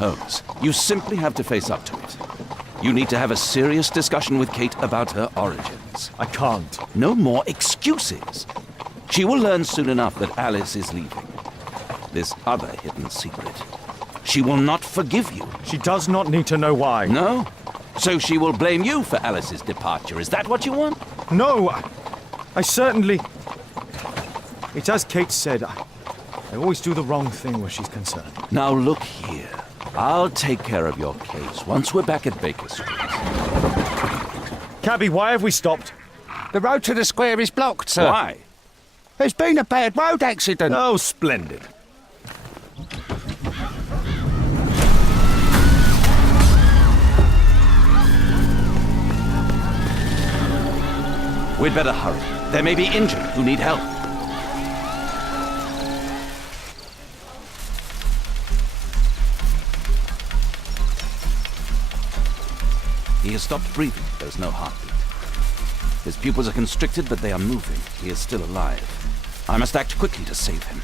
Holmes, you simply have to face up to it. You need to have a serious discussion with Kate about her origins. I can't. No more excuses. She will learn soon enough that Alice is leaving. This other hidden secret. She will not forgive you. She does not need to know why. No? So she will blame you for Alice's departure. Is that what you want? No, I certainly... It's as Kate said, I always do the wrong thing where she's concerned. Now look here. I'll take care of your case once we're back at Baker Street. Cabby, why have we stopped? The road to the square is blocked, sir. Why? There's been a bad road accident. Oh, splendid. We'd better hurry. There may be injured who need help. He has stopped breathing. There's no heartbeat. His pupils are constricted, but they are moving. He is still alive. I must act quickly to save him.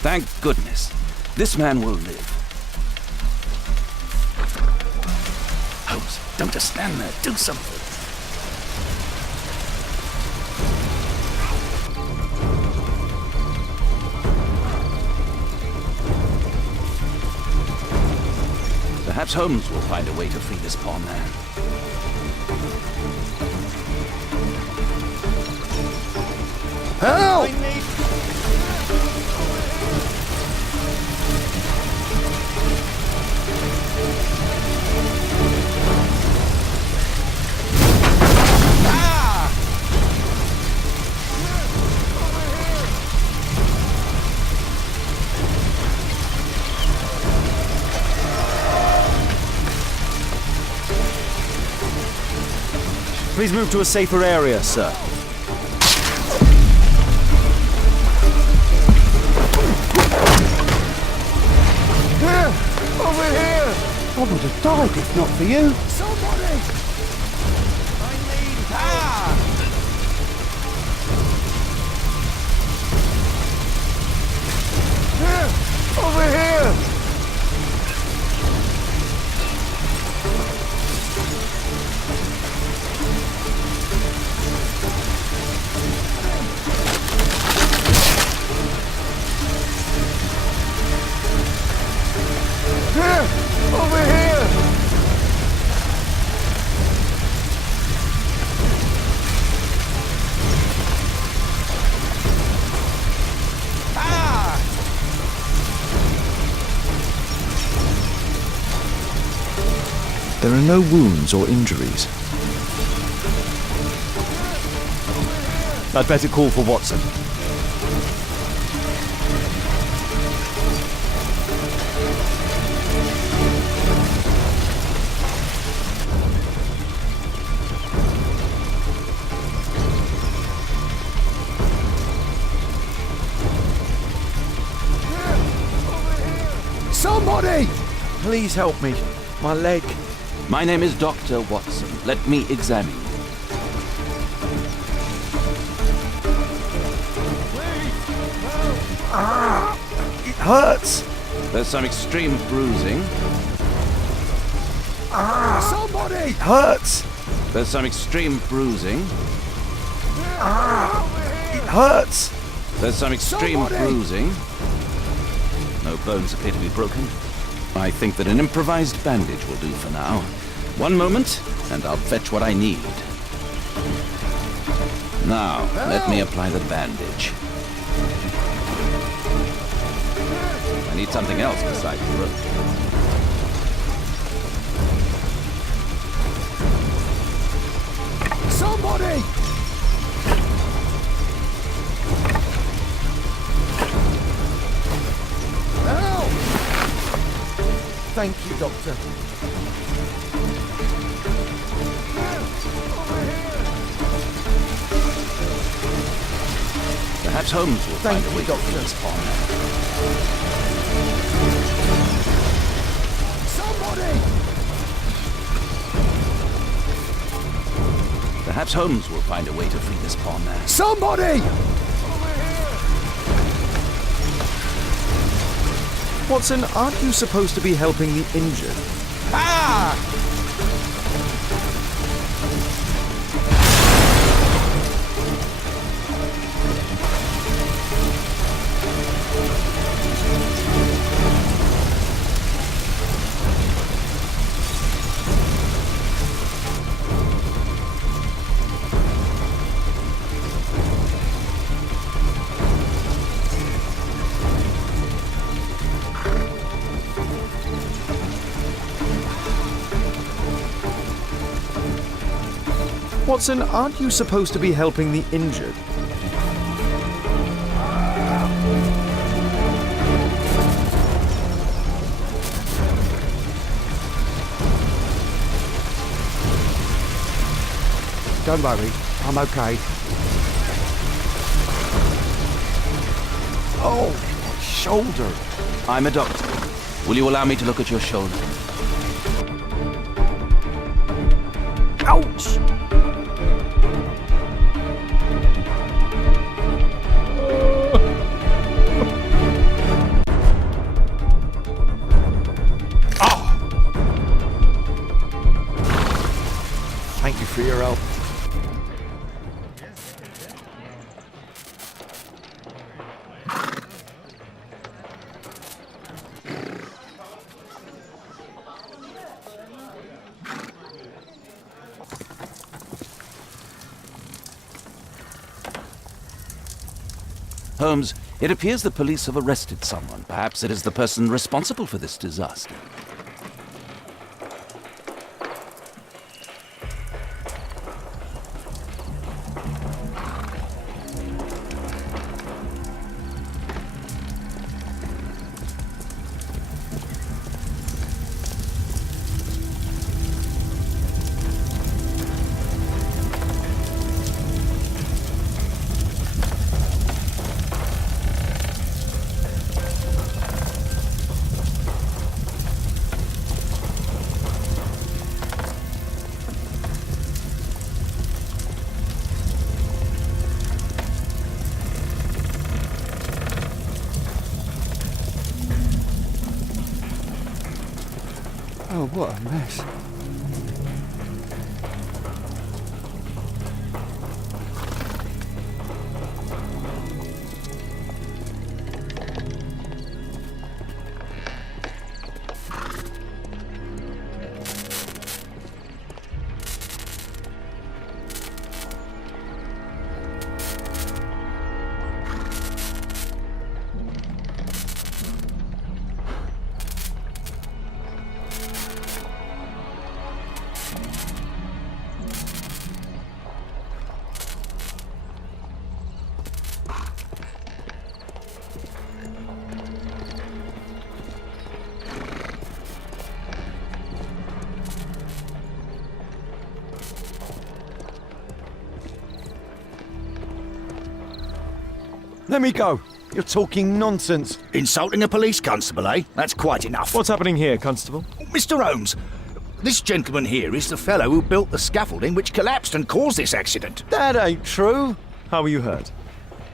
Thank goodness. This man will live. Holmes, don't just stand there. Do something. Perhaps Holmes will find a way to free this poor man. Help! Please move to a safer area, sir. Here! Over here! I would have died if not for you. Somebody! I need power! Here! Over here! Over here! Ah! There are no wounds or injuries. I'd better call for Watson. Somebody! Please help me. My leg. My name is Dr. Watson. Let me examine you. It hurts. There's some extreme bruising. Somebody! It hurts. There's some extreme bruising. It hurts. There's some extreme Somebody! bruising. No bones appear to be broken. I think that an improvised bandage will do for now. One moment, and I'll fetch what I need. Now, let me apply the bandage. I need something else besides rope. Somebody! Help! Thank you, Doctor. Perhaps Holmes will Thank find a you, way to Doctor. free this pawn. Somebody! Perhaps Holmes will find a way to free this pawn man. Somebody! Watson, aren't you supposed to be helping the injured? Ah! Watson, aren't you supposed to be helping the injured? Don't worry, I'm okay. Oh, my shoulder. I'm a doctor. Will you allow me to look at your shoulder? Ouch! Thank you for your help. Holmes, it appears the police have arrested someone. Perhaps it is the person responsible for this disaster. Oh, what a mess. Let me go. You're talking nonsense. Insulting a police constable, eh? That's quite enough. What's happening here, Constable? Mr. Holmes, this gentleman here is the fellow who built the scaffolding which collapsed and caused this accident. That ain't true. How were you hurt?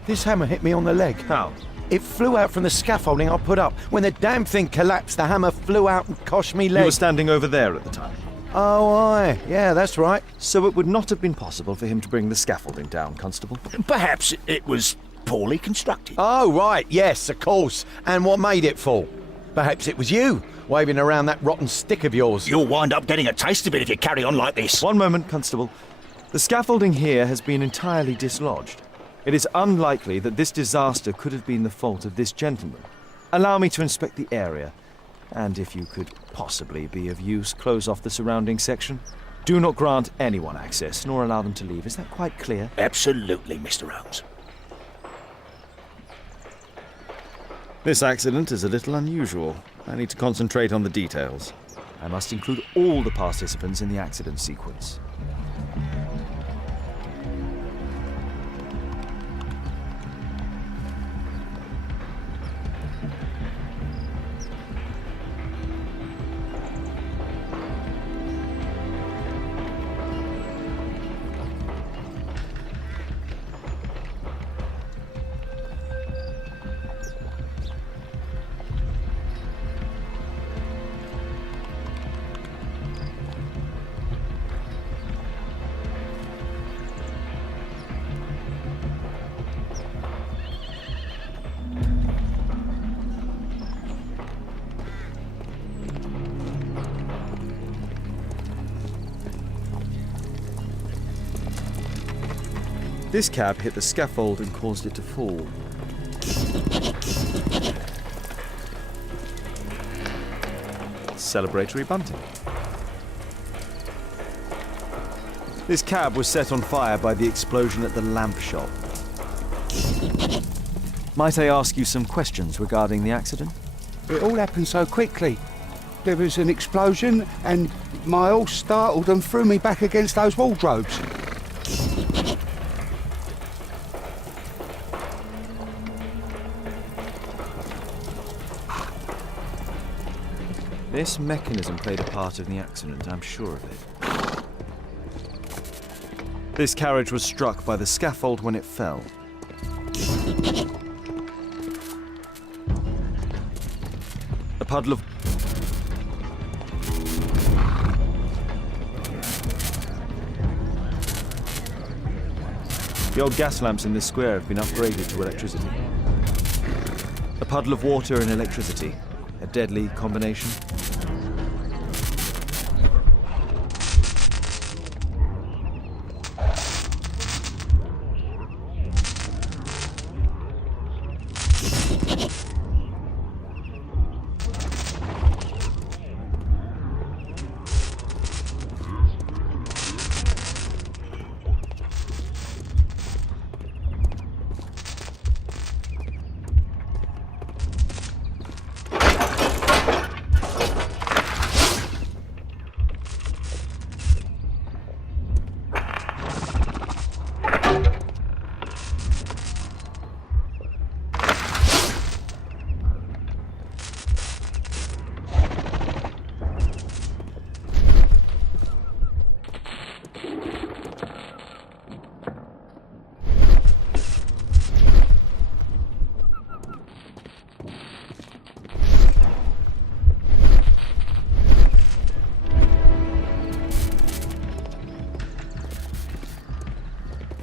This hammer hit me on the leg. How? It flew out from the scaffolding I put up. When the damn thing collapsed, the hammer flew out and coshed me leg. You were standing over there at the time. Oh, aye. Yeah, that's right. So it would not have been possible for him to bring the scaffolding down, Constable. Perhaps it was poorly constructed. Oh, right. Yes, of course. And what made it fall? Perhaps it was you, waving around that rotten stick of yours. You'll wind up getting a taste of it if you carry on like this. One moment, Constable. The scaffolding here has been entirely dislodged. It is unlikely that this disaster could have been the fault of this gentleman. Allow me to inspect the area, and if you could possibly be of use, close off the surrounding section. Do not grant anyone access, nor allow them to leave. Is that quite clear? Absolutely, Mr. Holmes. This accident is a little unusual. I need to concentrate on the details. I must include all the participants in the accident sequence. This cab hit the scaffold and caused it to fall. Celebratory bunting. This cab was set on fire by the explosion at the lamp shop. Might I ask you some questions regarding the accident? It all happened so quickly. There was an explosion and my horse startled and threw me back against those wardrobes. This mechanism played a part in the accident, I'm sure of it. This carriage was struck by the scaffold when it fell. A puddle of... The old gas lamps in this square have been upgraded to electricity. A puddle of water and electricity. A deadly combination.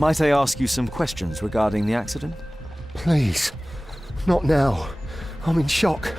Might I ask you some questions regarding the accident? Please, not now. I'm in shock.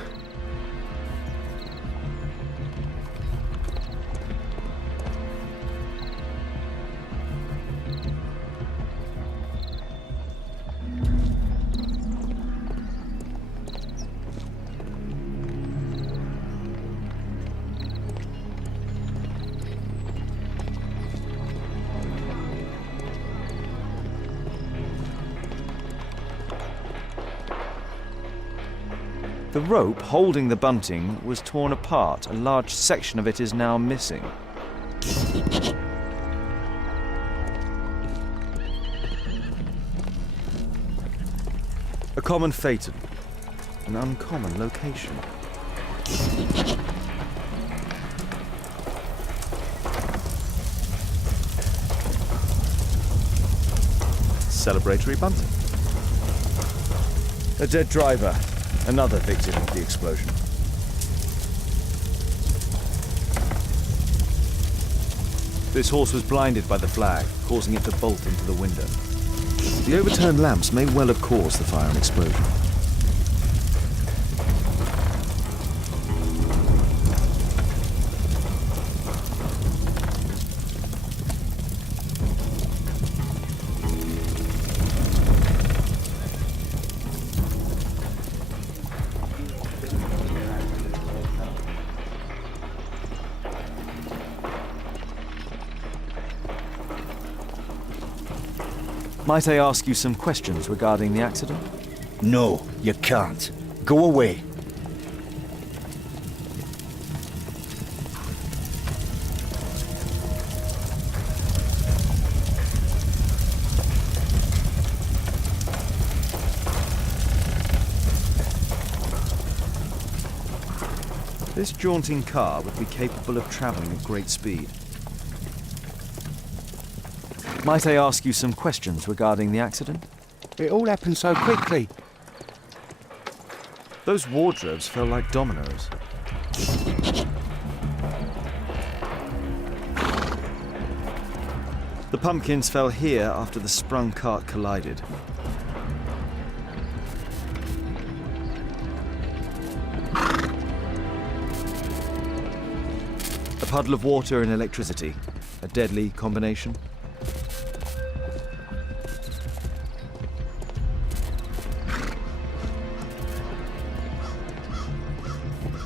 The rope holding the bunting was torn apart. A large section of it is now missing. A common fatal. An uncommon location. Celebratory bunting. A dead driver. Another victim of the explosion. This horse was blinded by the flag, causing it to bolt into the window. The overturned lamps may well have caused the fire and explosion. Might I ask you some questions regarding the accident? No, you can't. Go away. This jaunting car would be capable of travelling at great speed. Might I ask you some questions regarding the accident? It all happened so quickly. Those wardrobes fell like dominoes. The pumpkins fell here after the sprung cart collided. A puddle of water and electricity. A deadly combination.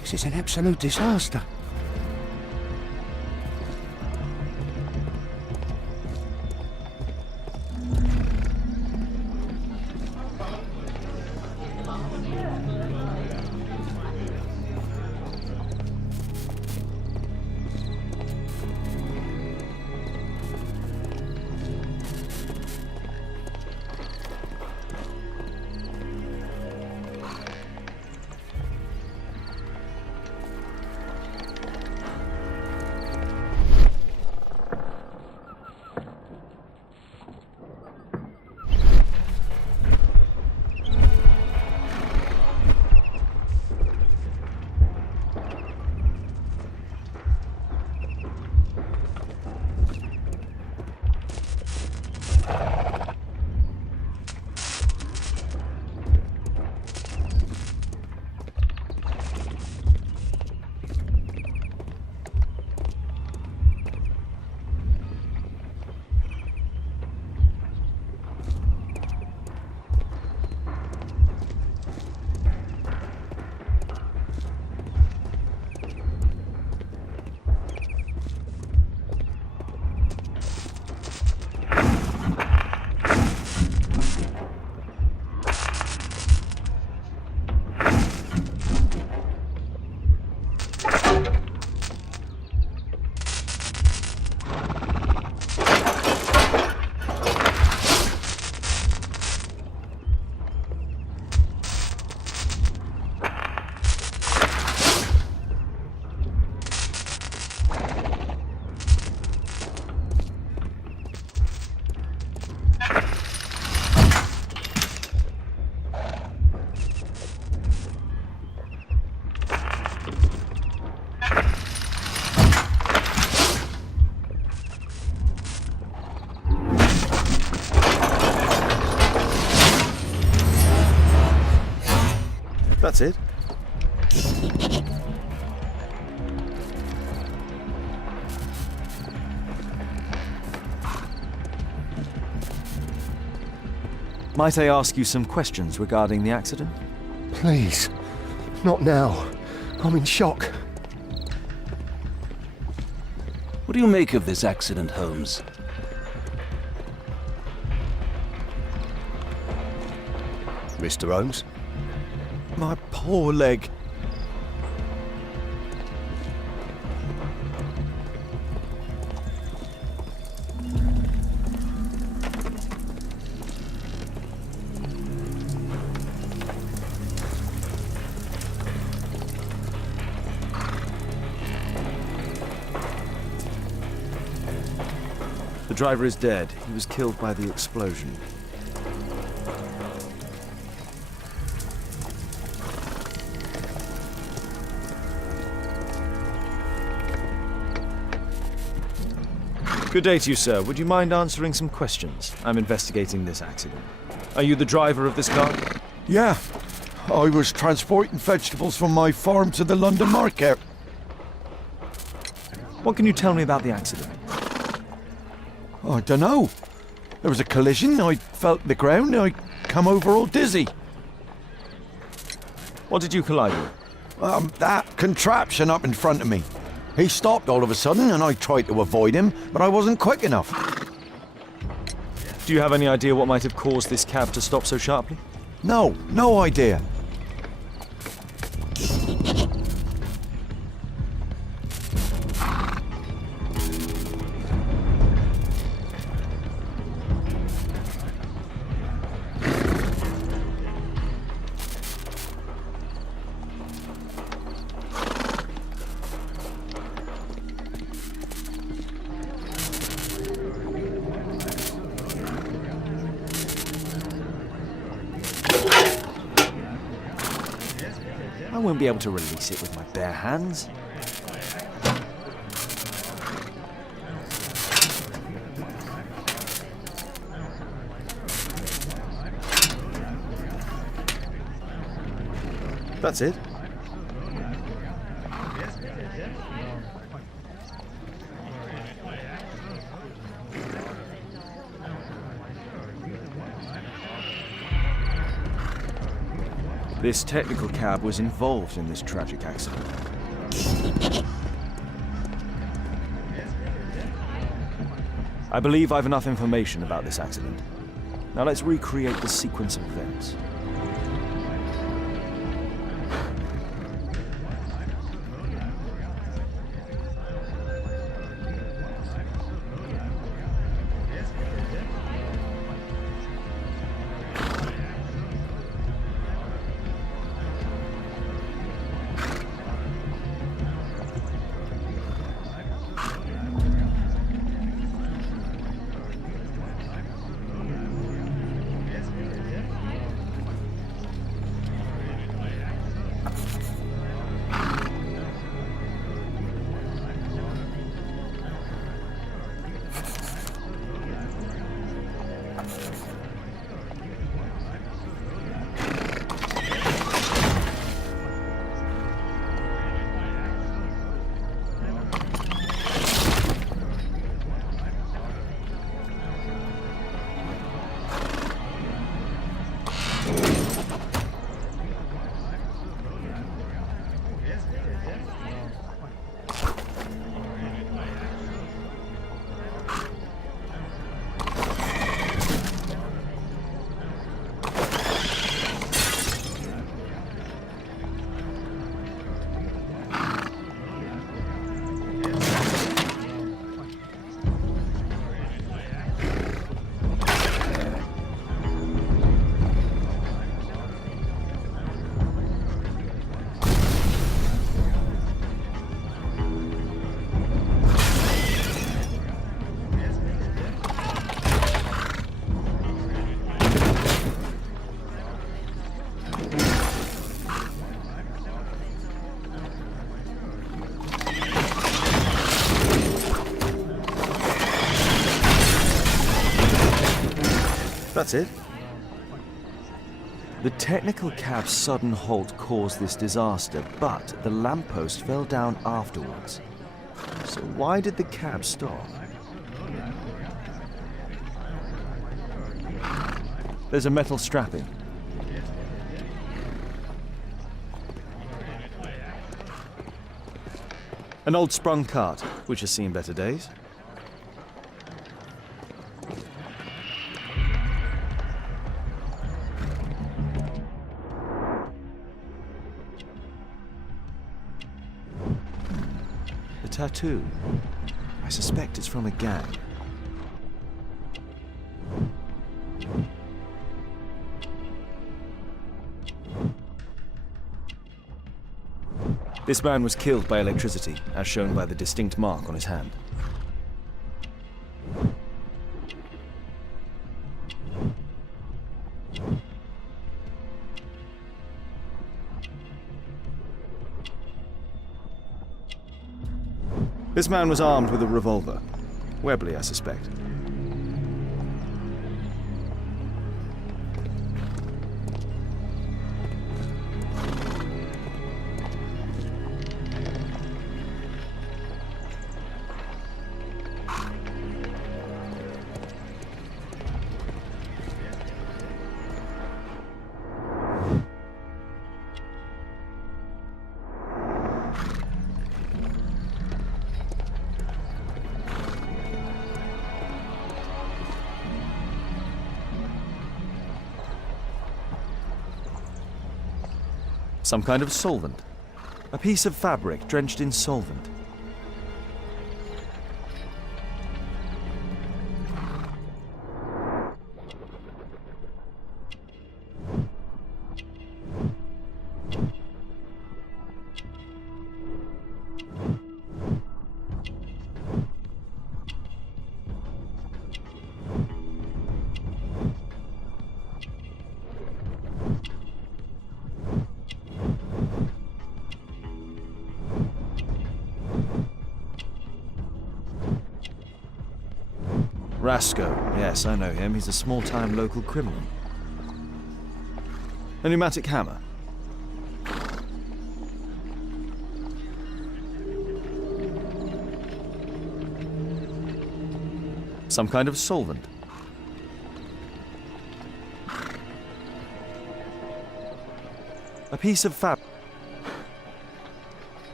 This is an absolute disaster. That's it. Might I ask you some questions regarding the accident? Please. Not now. I'm in shock. What do you make of this accident, Holmes? Mr. Holmes? My poor leg. The driver is dead. He was killed by the explosion. Good day to you, sir. Would you mind answering some questions? I'm investigating this accident. Are you the driver of this car? Yeah, I was transporting vegetables from my farm to the London market. What can you tell me about the accident? I don't know. There was a collision, I felt the ground, I come over all dizzy. What did you collide with? That contraption up in front of me. He stopped all of a sudden and I tried to avoid him, but I wasn't quick enough. Do you have any idea what might have caused this cab to stop so sharply? No, no idea. I won't be able to release it with my bare hands. That's it. This technical cab was involved in this tragic accident. I believe I've enough information about this accident. Now let's recreate the sequence of events. That's it. The technical cab's sudden halt caused this disaster, but the lamppost fell down afterwards. So why did the cab stop? There's a metal strapping. An old sprung cart, which has seen better days. The tattoo. I suspect it's from a gang. This man was killed by electricity, as shown by the distinct mark on his hand. This man was armed with a revolver. Webley, I suspect. Some kind of solvent. A piece of fabric drenched in solvent. Rasco. Yes, I know him. He's a small-time local criminal. A pneumatic hammer. Some kind of solvent. A piece of fabric.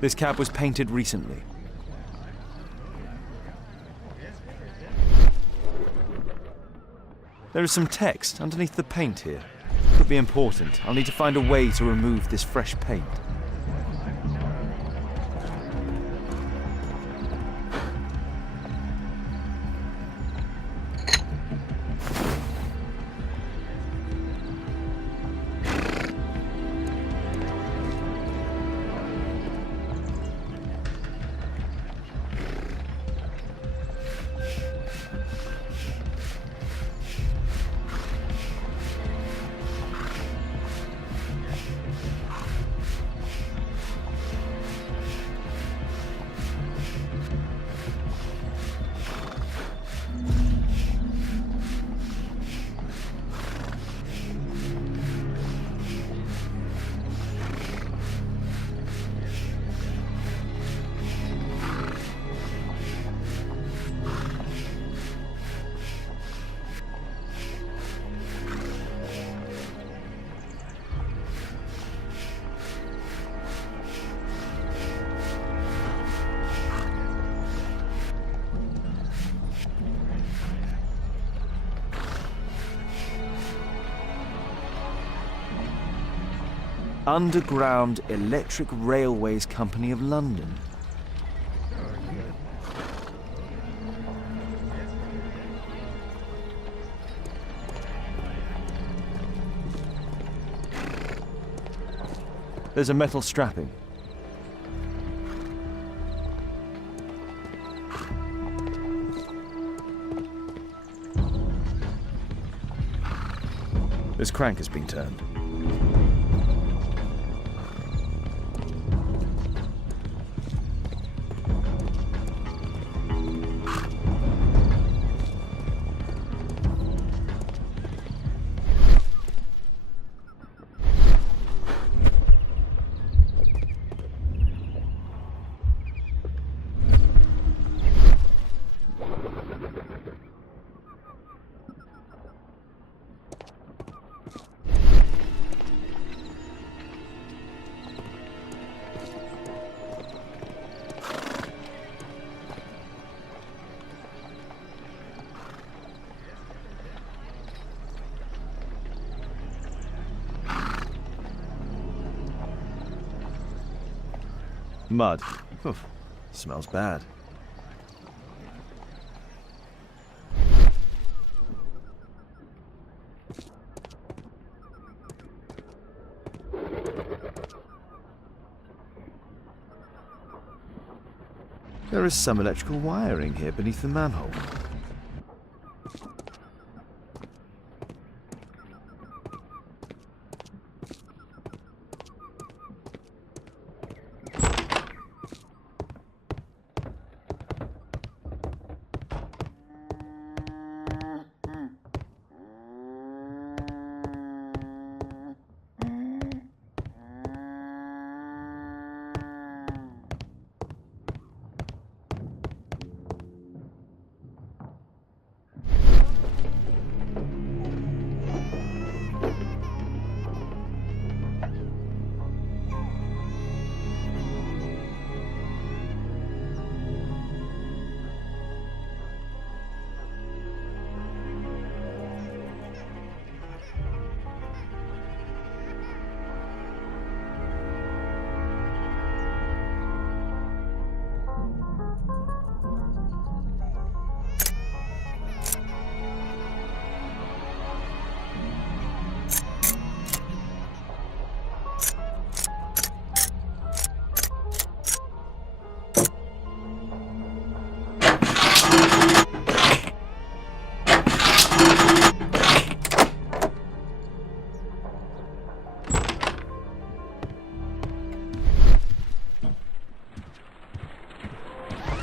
This cab was painted recently. There is some text underneath the paint here. Could be important. I'll need to find a way to remove this fresh paint. Underground Electric Railways Company of London. There's a metal strapping. This crank has been turned. Mud. Oof. Smells bad. There is some electrical wiring here beneath the manhole.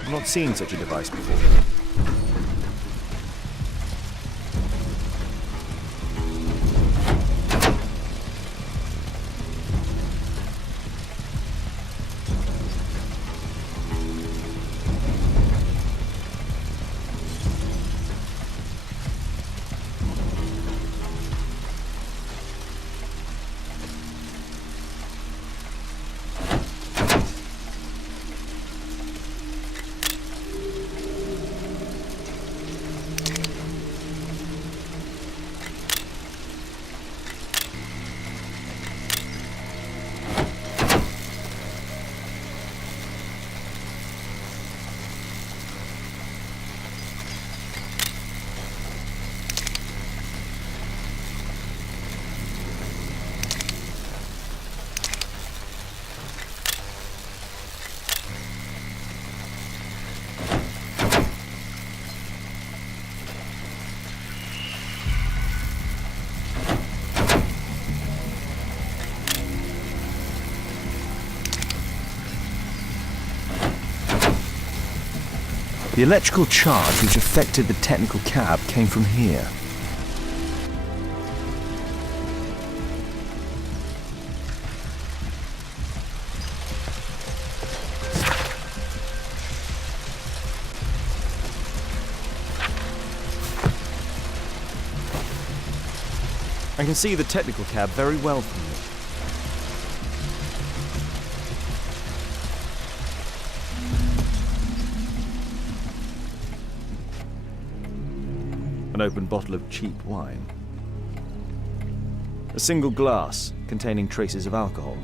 I've not seen such a device before. The electrical charge which affected the technical cab came from here. I can see the technical cab very well from here. An open bottle of cheap wine. A single glass containing traces of alcohol.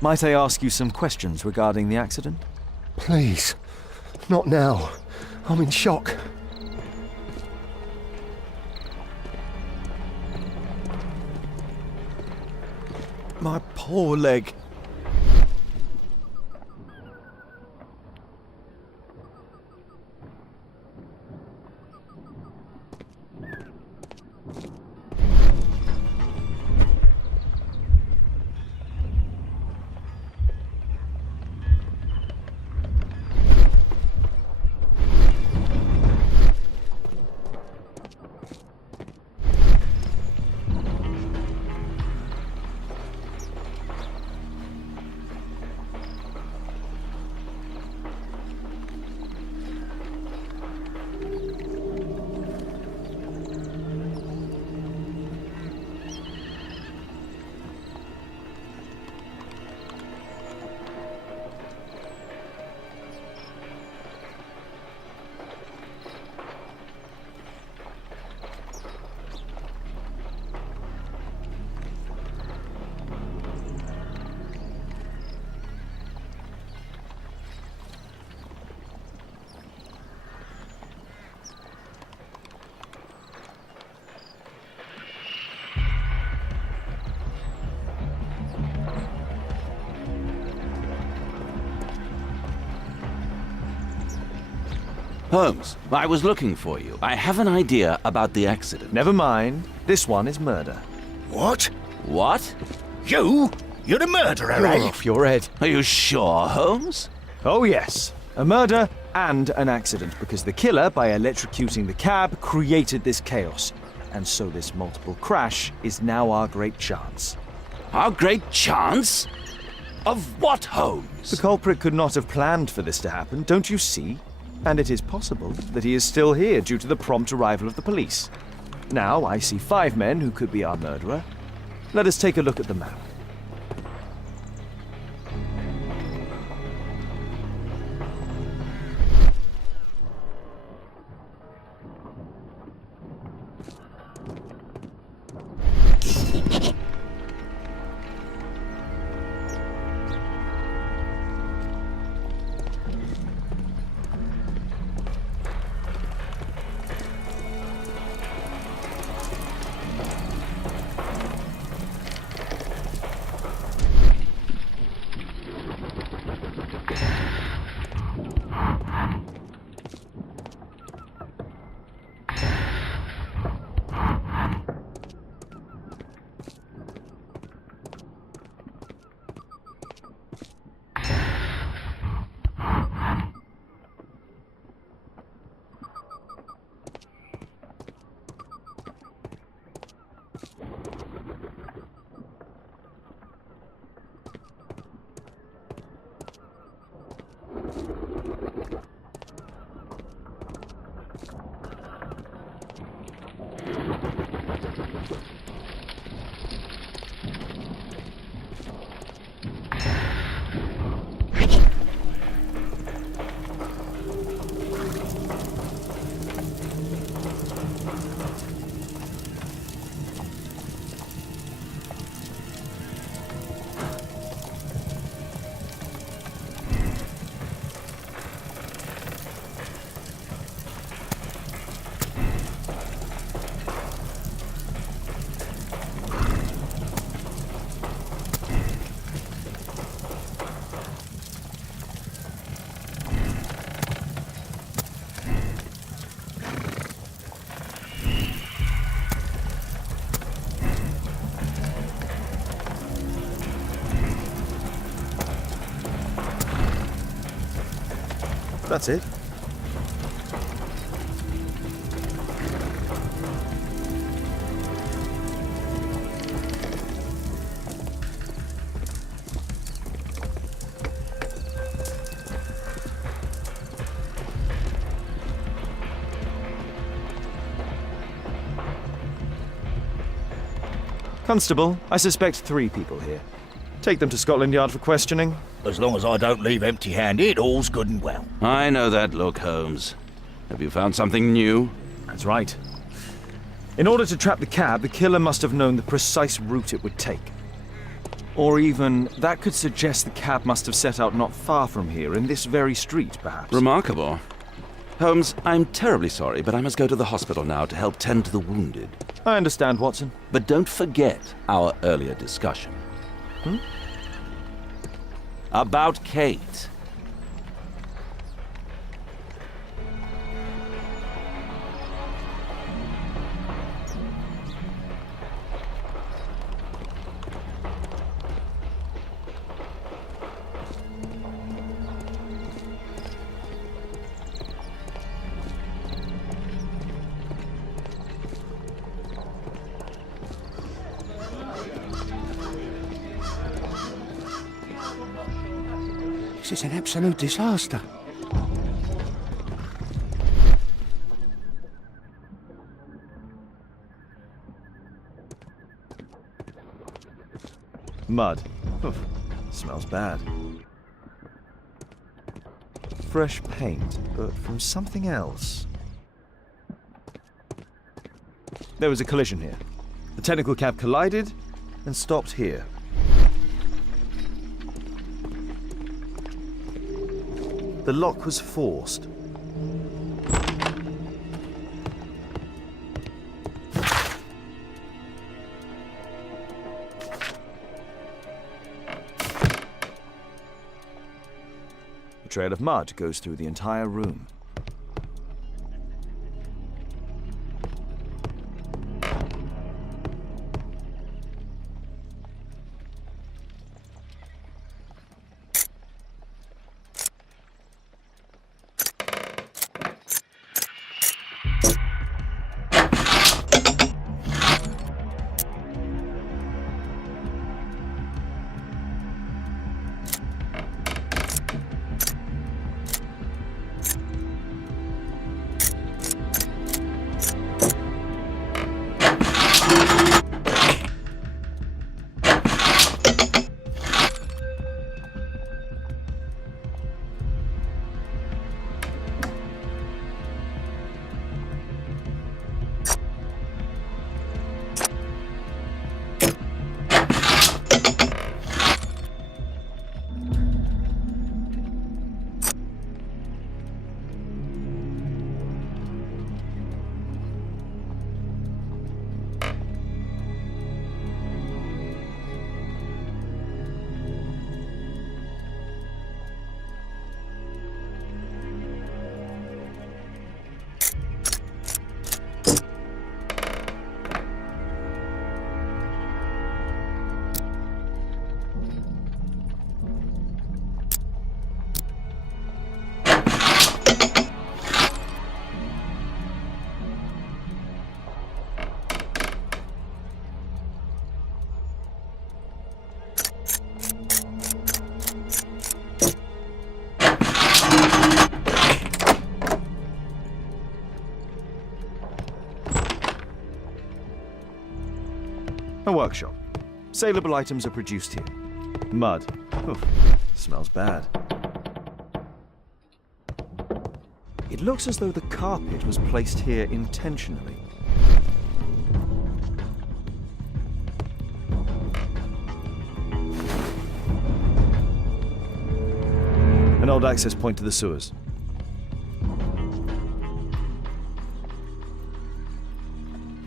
Might I ask you some questions regarding the accident? Please. Not now. I'm in shock. My poor leg. Holmes, I was looking for you. I have an idea about the accident. Never mind. This one is murder. What? What? You? You're the murderer, You're eh? off your head. Are you sure, Holmes? Oh yes, a murder and an accident, because the killer, by electrocuting the cab, created this chaos. And so this multiple crash is now our great chance. Our great chance? Of what, Holmes? The culprit could not have planned for this to happen, don't you see? And it is possible that he is still here due to the prompt arrival of the police. Now I see 5 men who could be our murderer. Let us take a look at the map. That's it. Constable, I suspect 3 people here. Take them to Scotland Yard for questioning. As long as I don't leave empty-handed, all's good and well. I know that look, Holmes. Have you found something new? That's right. In order to trap the cab, the killer must have known the precise route it would take. Or even, that could suggest the cab must have set out not far from here, in this very street, perhaps. Remarkable. Holmes, I'm terribly sorry, but I must go to the hospital now to help tend to the wounded. I understand, Watson. But don't forget our earlier discussion. About Kate. This is an absolute disaster. Mud. Oof. Smells bad. Fresh paint, but from something else. There was a collision here. The technical cab collided and stopped here. The lock was forced. A trail of mud goes through the entire room. A workshop. Saleable items are produced here. Mud. Oof, smells bad. It looks as though the carpet was placed here intentionally. An old access point to the sewers.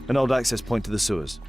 An old access point to the sewers.